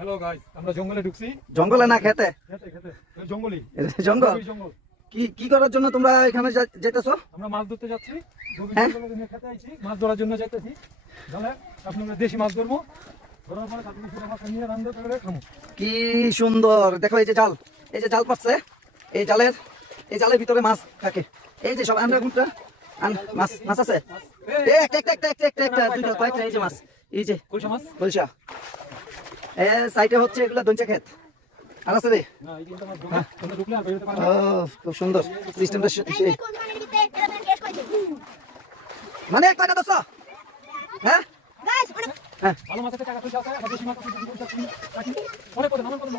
Hello guys, আমরা জঙ্গলে ঢুকছি। জঙ্গলে না খেতে? খেতে খেতে জঙ্গলই। জঙ্গল জঙ্গল। কি করার জন্য তোমরা এখানে যেতেছো? আমরা মাছ ধরতে যাচ্ছি। জঙ্গলে খেতে আইছি, মাছ ধরার জন্য যাইতেছি। তাহলে আমরা দেশি মাছ ধরবো। ধরার পরে তারপরে সেটা মাছ নিয়ে রান্না করে খাবো। কি সুন্দর দেখো, এই যে জাল, এই যে জাল পাচ্ছে, এই জালের ভিতরে মাছ থাকে। এই যে সব আন্ডারগ্রাউন্ডটা মাছ মাছ আছে। একটা দুইটা কয়েকটা, এই যে মাছ, এই যে কলসা মাছ, কলসা। সাইডে হচ্ছে এগুলা দঞ্চা ক্ষেত আর আছে রে। না এই তিনটা মাছ ঢোকা, তোমরা ঢুকলে আর বেরোতে পারবে ও খুব সুন্দর সিস্টেমটা। মানে কয়টা দোস্ত? হ্যাঁ হ্যাঁ, ভালো মাছ আছে, টাকা পয়সা আছে, দেশি মাছ আছে, রাখি পরে পরে নামান করে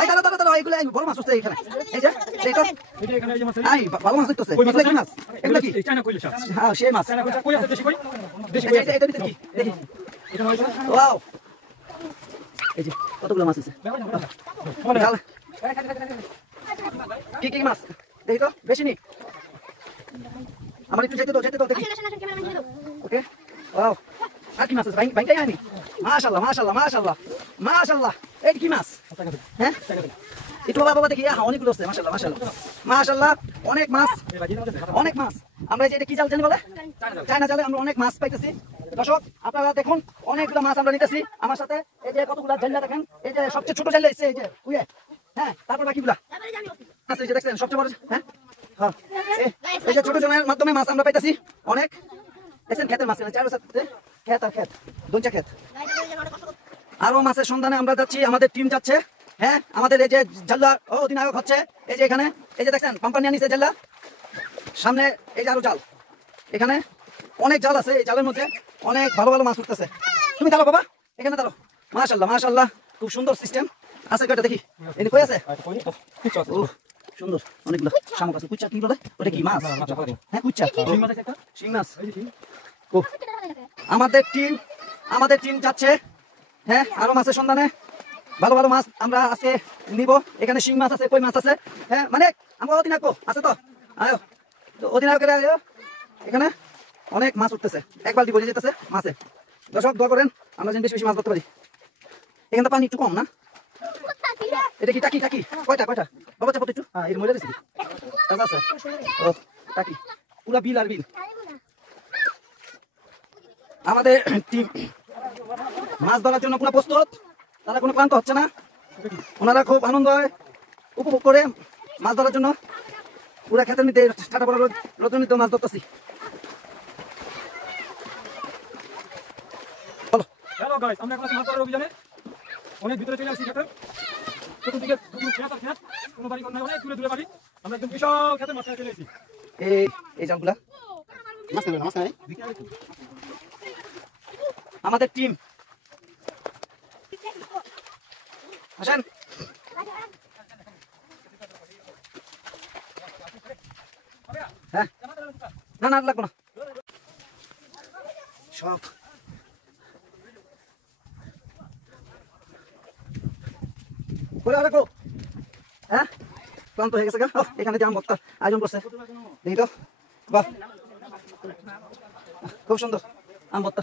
এই দাঁড়া এগুলো বড় মাছ হচ্ছে এখানে। এই যে এইটা এটা এখানে এই যে মাছ আই ভালো মাছ হচ্ছে। এগুলা কি মাছ? এগুলা কি? এই চায়না কইলসা। হ্যাঁ সেই মাছ। চায়না কইলসা কই আছে? দেশি কই? দেশি কই আছে? এটা দিতে কি দেখি। এটা হইছে ওয়াও, এই যে কতগুলো মাছ আছে। বলে কি কি মাছ দেখি তো, বেশি নি আমার একটু যেতে তো দেখি। ওকে ওয়াও, আর কি মাছ আছে? বাইকাই আনি। মাশাআল্লাহ মাশাআল্লাহ মাশাআল্লাহ মাশাআল্লাহ। এই কি মাছ? হ্যাঁ একটু বাবা দেখি। হ্যাঁ অনেকগুলো আছে। মাশাআল্লাহ মাশাআল্লাহ মাশাআল্লাহ, অনেক মাছ অনেক মাছ। আমরা এই যে এটা কি জাল জানি বলে? চায়না জালে আমরা অনেক মাছ পাইতেছি। দর্শক আপনারা দেখুন, অনেকগুলো মাছ আমরা নিতেছি। আমার সাথে এই যে কতগুলো জাল্লা দেখেন, এই যে সবচেয়ে ছোট জাল্লা এসেছে, এই যে উয়ে। হ্যাঁ তারপর বাকিগুলা আছে, এই যে দেখছেন সবচেয়ে বড়। হ্যাঁ হ্যাঁ, এই যে ছোট জনের মাধ্যমে মাছ আমরা পাইতেছি অনেক। দেখছেন ক্ষেতের মাছ, চার সাথে ক্ষেত আর ক্ষেত, দঞ্চা ক্ষেত। আরো মাছের সন্ধানে আমরা যাচ্ছি, আমাদের টিম যাচ্ছে। হ্যাঁ আমাদের এই যে জাল্লা অধিনায়ক হচ্ছে এই যে এখানে, এই যে দেখছেন পাম্পার নিয়ে নিছে জাল্লা। সামনে এই যে আরো জাল, এখানে অনেক জাল আছে। এই জালের মধ্যে অনেক ভালো ভালো মাছ উঠতেছে। তুমি দাঁড়াও বাবা, এখানে দাঁড়াও। মাশাআল্লাহ মাশাআল্লাহ, খুব সুন্দর সিস্টেম আছে। কয়টা দেখি, এনে কই আছে? সুন্দর অনেকগুলো শামুক আছে। কুচ্চা কি বলে? ওটা কি মাছ? হ্যাঁ কুচ্চা, শিং মাছ। আমাদের টিম যাচ্ছে। হ্যাঁ আরো মাছের সন্ধানে, ভালো ভালো মাছ আমরা আজকে নিব। এখানে শিং মাছ আছে, কই মাছ আছে। হ্যাঁ মানে আমরা অধিনায়ক আছে তো, আয়ো অধিনায়কের আয়ো। এখানে অনেক মাছ উঠতেছে, এক বালতি বলে যেতেছে মাছে। দর্শক দোয়া করেন আমরা যেন বেশি বেশি মাছ ধরতে পারি। এখানে তো পানি একটু কম না? এটা কি টাকি? কয়টা বাবা চাপতে একটু। হ্যাঁ এর মজা দিচ্ছি আছে। ও টাকি পুরা বিল আর বিল। আমাদের টিম মাছ ধরার জন্য পুরো প্রস্তুত। তারা কোনো ক্লান্ত হচ্ছে না, ওনারা খুব আনন্দ উপভোগ করে মাছ ধরার জন্য পুরা ক্ষেতের মধ্যে ঠাটা পড়া রজনীতে মাছ ধরতেছি। হ্যালো গাইস, আমরা এখন মাছ ধরার অভিযানে অনেক ভিতরে চলে আসছি। ক্ষেতের চতুর্দিকে ক্ষেত আর ক্ষেত, কোনো বাড়ি কোনো অনেক দূরে বাড়ি। আমরা একদম বিশাল ক্ষেতের মাঝখানে চলে এসেছি। এই জালগুলা মাছ নাই। আমাদের টিম আসেন। হ্যাঁ না লাগবো না সব। হ্যাঁ ক্লান্ত হয়ে গেছে গা। এখানে যে আম ভর্তা আয়োজন করছে দেখি তো, বাহ খুব সুন্দর আম ভর্তা।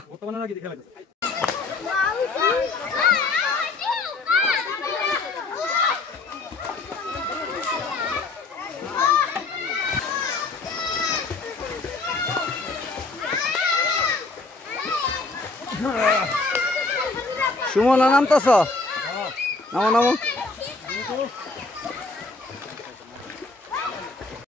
সুমন নামতেছ? নামো